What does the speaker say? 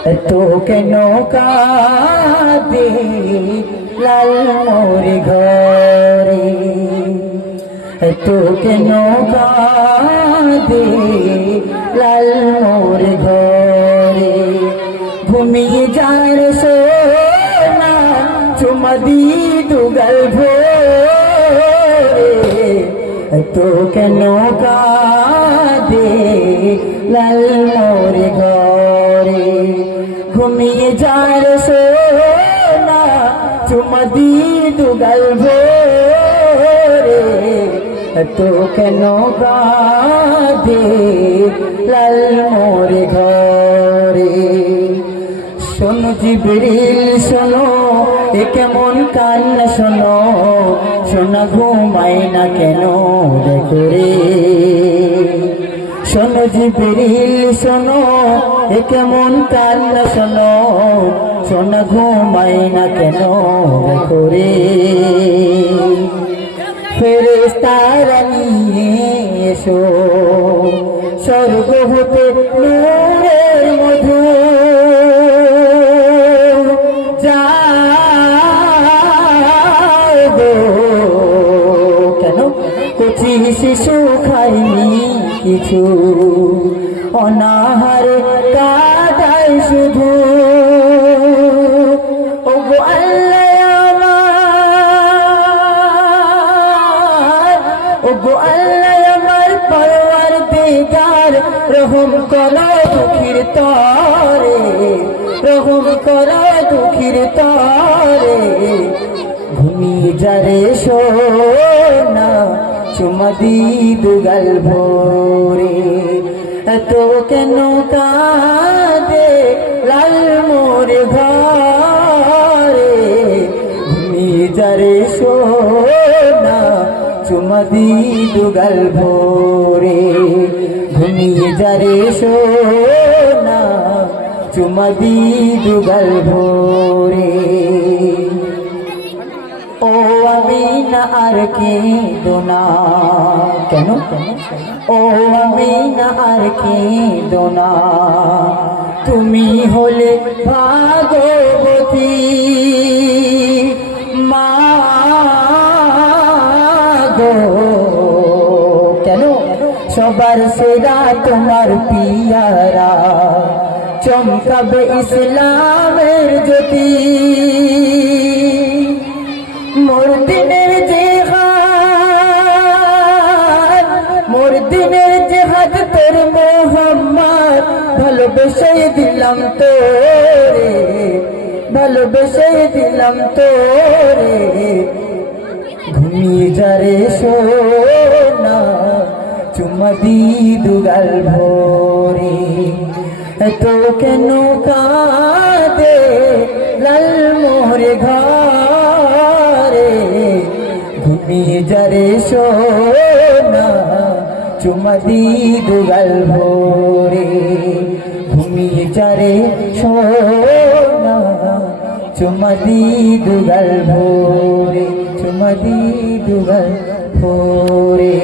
তো কেন কাঁদে লাল মোর ঘরে তো কেন কাঁদে লাল মোর ঘরে ঘুমিয়ে যার সোনা চুমদি দুগল ভোরে তো কেন কাঁদে লাল মোর ঘরে ঘুমিয়ে যার সোনা চুমদি দুগল ভোরে, তো কেন কাঁদে লাল মোর ঘরে? শোনো জিবরিল, শোনো, এ কেমন কান্না শোনো, শোনা ঘুমাই না কেন দেখো রে শোনো জিবরিল, শোনো এ কেমন কান্না শোনো? শোনা ঘুমাই না কেন? দেখো রে ফেরেস্তারা নিয়ে এসো। স্বর্গ হতে মধু যাও কেন? কচি শিশু খাইনি কিছু। অনাহারে কাটাই শুধু ও গো আল্লাহ রহম করো দুঃখীর তরে। রহম করো দুঃখীর তরে, ঘুমিয়ে যারে সোনা ভোরে। যারে সোনা চুমদি দুগল ভোরে। ঘুমিয়ে যারে সোনা চুমদি দুগল ভোরে। ও আমি না আর কি দোনা কেন? ও আমি না আর কি দোনা তুমি হলে ভাগবতী গো। কেন? সবার সেরা তোমার পিয়ারা। চমকাবে ইসলামের জ্যোতি। মোর দিনের জেহাদ, মোর দিনের জেহাদ তোর মোহাম্মদ। ভালোবেসে দিলাম তোরে ভালোবেসে দিলাম তোরে। কেন কাঁদে? লাল মোহরে ঘরে ঘুমিয়ে যারে সোনা, চুমা দি দুগাল ভোরে। ঘুমিয়ে যারে সোনা, চুমা দি দুগাল ভোরে, চুমা দি দুগাল ভোরে।